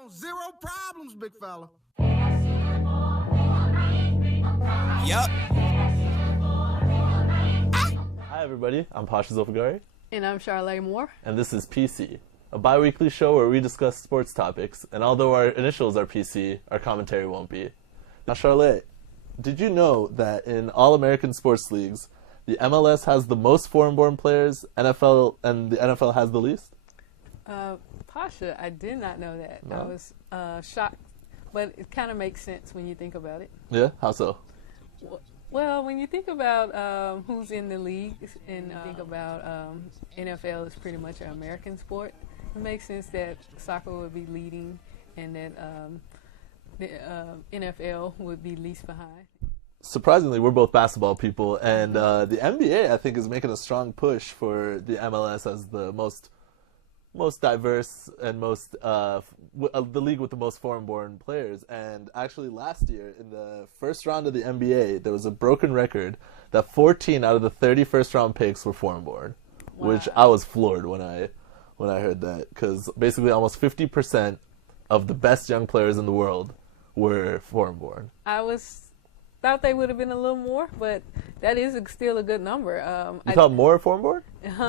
want zero problems, big fella. Yup. Hi everybody, I'm Pasha Zolfaghari. And I'm Charlé Moore. And this is PC, a bi-weekly show where we discuss sports topics, and although our initials are PC, our commentary won't be. Now Charlé, did you know that in all American sports leagues, the MLS has the most foreign-born players, and the NFL has the least? Pasha, I did not know that. No? I was shocked, but it kind of makes sense when you think about it. Yeah? How so? Well, when you think about who's in the league and think about NFL is pretty much an American sport, it makes sense that soccer would be leading and that the NFL would be least behind. Surprisingly, we're both basketball people, and the NBA, I think, is making a strong push for the MLS as the most diverse and most the league with the most foreign-born players. And actually, last year in the first round of the NBA, there was a broken record that 14 out of the 30 first-round picks were foreign-born, which I was floored when I heard that, because basically almost 50% of the best young players in the world were foreign-born. Thought they would have been a little more, but that is still a good number. You thought more foreign-born?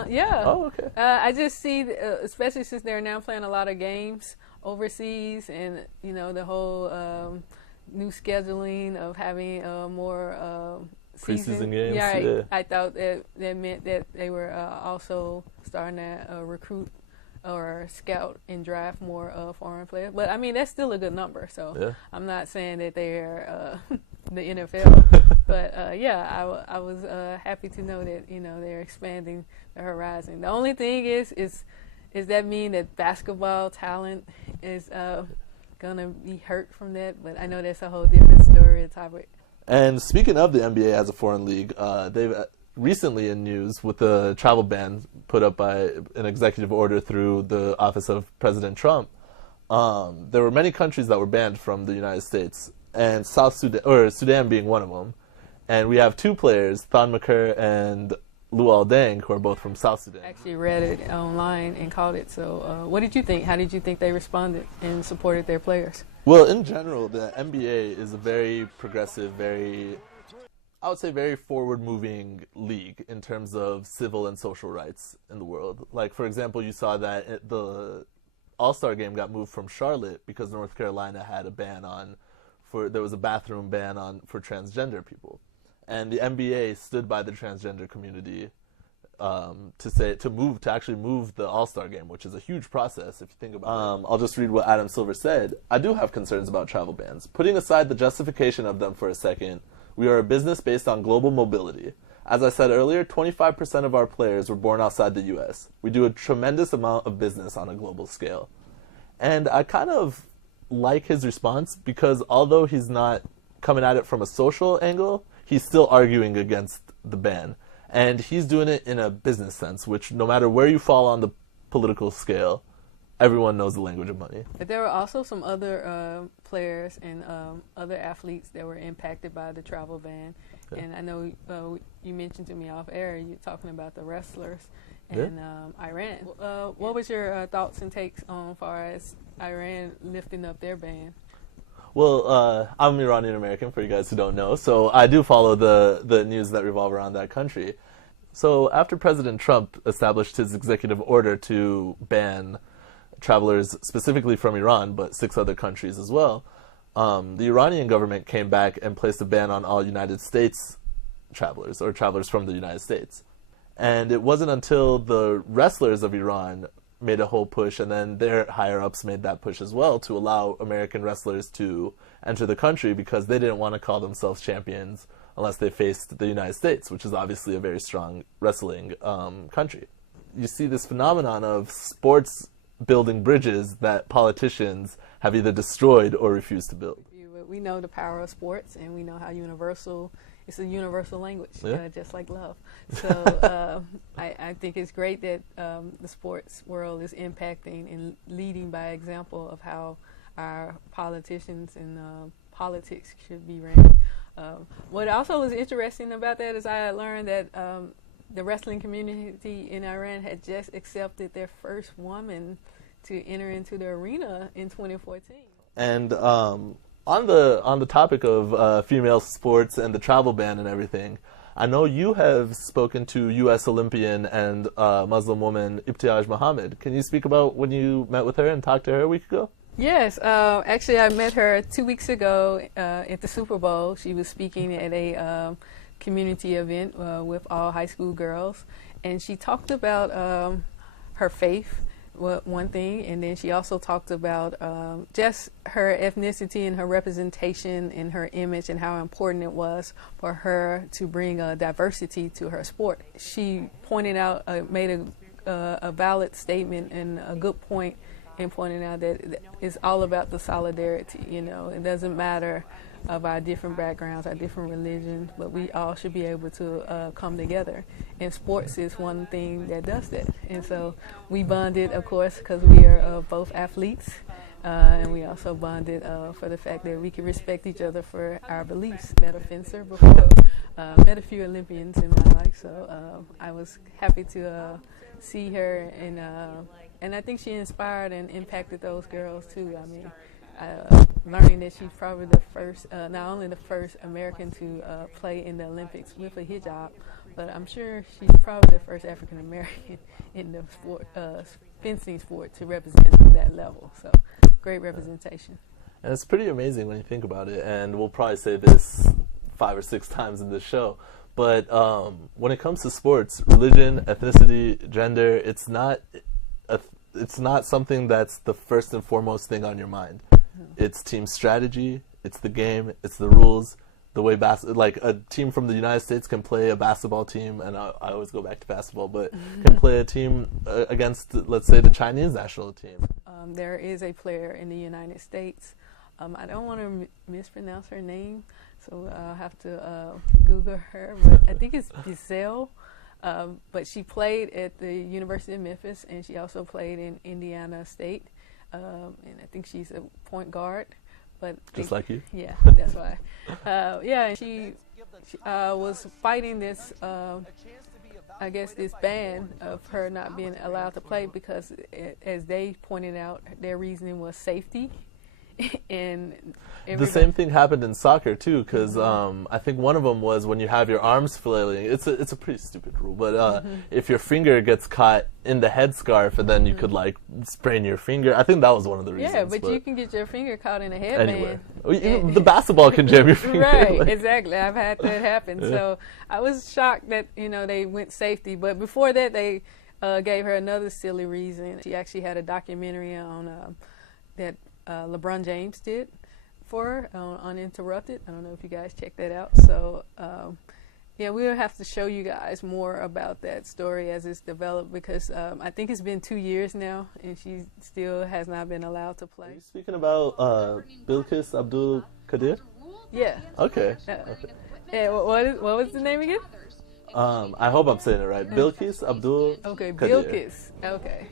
Yeah. Oh, okay. I just see, especially since they're now playing a lot of games overseas, and the whole new scheduling of having more preseason games. Yeah. I thought that meant that they were also starting to recruit or scout and draft more foreign players. But I mean, that's still a good number. So yeah. I'm not saying that they're the NFL, but I was happy to know that they're expanding the horizon. The only thing is that mean that basketball talent is gonna be hurt from that? But I know that's a whole different story and topic. And speaking of the NBA as a foreign league, they've recently in news with the travel ban put up by an executive order through the office of President Trump. There were many countries that were banned from the United States, and Sudan being one of them. And we have two players, Thon Maker and Luol Deng, who are both from South Sudan. I actually read it online and called it. So what did you think? How did you think they responded and supported their players? Well, in general, the NBA is a very progressive, I would say very forward-moving league in terms of civil and social rights in the world. Like, for example, you saw that the All-Star game got moved from Charlotte because North Carolina had a ban there was a bathroom ban for transgender people. And the NBA stood by the transgender community to actually move the All-Star game, which is a huge process if you think about it. I'll just read what Adam Silver said. I do have concerns about travel bans. Putting aside the justification of them for a second, we are a business based on global mobility. As I said earlier, 25% of our players were born outside the U.S. We do a tremendous amount of business on a global scale. And I kind of like his response because although he's not coming at it from a social angle, he's still arguing against the ban. And he's doing it in a business sense, which no matter where you fall on the political scale, everyone knows the language of money. But there were also some other players and other athletes that were impacted by the travel ban. Yeah. And I know you mentioned to me off air, you're talking about the wrestlers and Iran. What was your thoughts and takes on far as Iran lifting up their ban? Well, I'm Iranian American, for you guys who don't know, so I do follow the news that revolve around that country. So after President Trump established his executive order to ban travelers specifically from Iran, but 6 other countries as well, the Iranian government came back and placed a ban on all United States travelers, or travelers from the United States. And it wasn't until the wrestlers of Iran made a whole push, and then their higher-ups made that push as well to allow American wrestlers to enter the country because they didn't want to call themselves champions unless they faced the United States, which is obviously a very strong wrestling country. You see this phenomenon of sports building bridges that politicians have either destroyed or refused to build. We know the power of sports, and we know how it's a universal language, just like love. So I think it's great that the sports world is impacting and leading by example of how our politicians and politics should be ran. What also was interesting about that is I learned that the wrestling community in Iran had just accepted their first woman to enter into the arena in 2014. And on the topic of female sports and the travel ban and everything, I know you have spoken to U.S. Olympian and Muslim woman Ibtihaj Muhammad. Can you speak about when you met with her and talked to her a week ago? Yes, actually I met her 2 weeks ago at the Super Bowl. She was speaking at a community event with all high school girls, and she talked about her faith, one thing, and then she also talked about just her ethnicity and her representation and her image and how important it was for her to bring diversity to her sport. She pointed out, made a valid statement and a good point in pointing out that it's all about the solidarity. You know, it doesn't matter of our different backgrounds, our different religions, but we all should be able to come together. And sports is one thing that does that. And so we bonded, of course, because we are both athletes, and we also bonded for the fact that we can respect each other for our beliefs. Met a fencer before, met a few Olympians in my life, so I was happy to see her, and I think she inspired and impacted those girls too. I mean, learning that she's probably the first, not only the first American to play in the Olympics with a hijab, but I'm sure she's probably the first African American in the sport, fencing sport to represent on that level. So great representation. And it's pretty amazing when you think about it, and we'll probably say this 5 or 6 times in this show, but when it comes to sports, religion, ethnicity, gender, it's not something that's the first and foremost thing on your mind. It's team strategy, it's the game, it's the rules, the way like a team from the United States can play a basketball team, and I always go back to basketball, but can play a team against, let's say, the Chinese national team. There is a player in the United States. I don't want to mispronounce her name, so I'll have to Google her, but I think it's Giselle. But she played at the University of Memphis, and she also played in Indiana State, and I think she's a point guard. But just like you? Yeah, that's why. Yeah, and she was fighting this, I guess, this ban of her not being allowed to play because, as they pointed out, their reasoning was safety. And the same thing happened in soccer too, because I think one of them was when you have your arms flailing. It's a pretty stupid rule, but if your finger gets caught in the headscarf and then you could like sprain your finger. I think that was one of the reasons. Yeah, but you can get your finger caught in a headband. Anywhere. The basketball can jam your finger. Right, like. Exactly. I've had that happen. Yeah. So I was shocked that they went safety, but before that they gave her another silly reason. She actually had a documentary on that LeBron James did for her on Uninterrupted. I don't know if you guys checked that out. So yeah, we'll have to show you guys more about that story as it's developed, because I think it's been 2 years now and she still has not been allowed to play. Are you speaking about Bilkis Abdul Qadir? Yeah. Okay. Yeah, what was the name again? I hope I'm saying it right. Bilkis Abdul Okay, Qadir. Bilkis. Okay,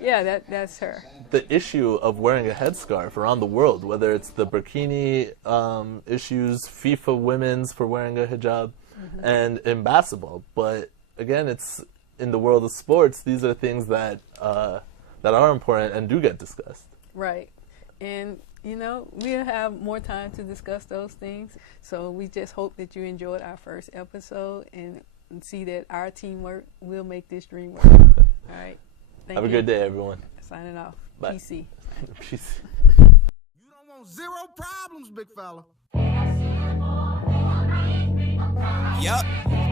yeah, that's her. The issue of wearing a headscarf around the world, whether it's the burkini issues, FIFA women's for wearing a hijab, and in basketball. But again, it's in the world of sports, these are things that are important and do get discussed. Right. And we'll have more time to discuss those things. So we just hope that you enjoyed our first episode and see that our teamwork will make this dream work. All right. Have a good day, everyone. Signing off. Bye. PC. Peace. You don't want zero problems, big fella. Yup.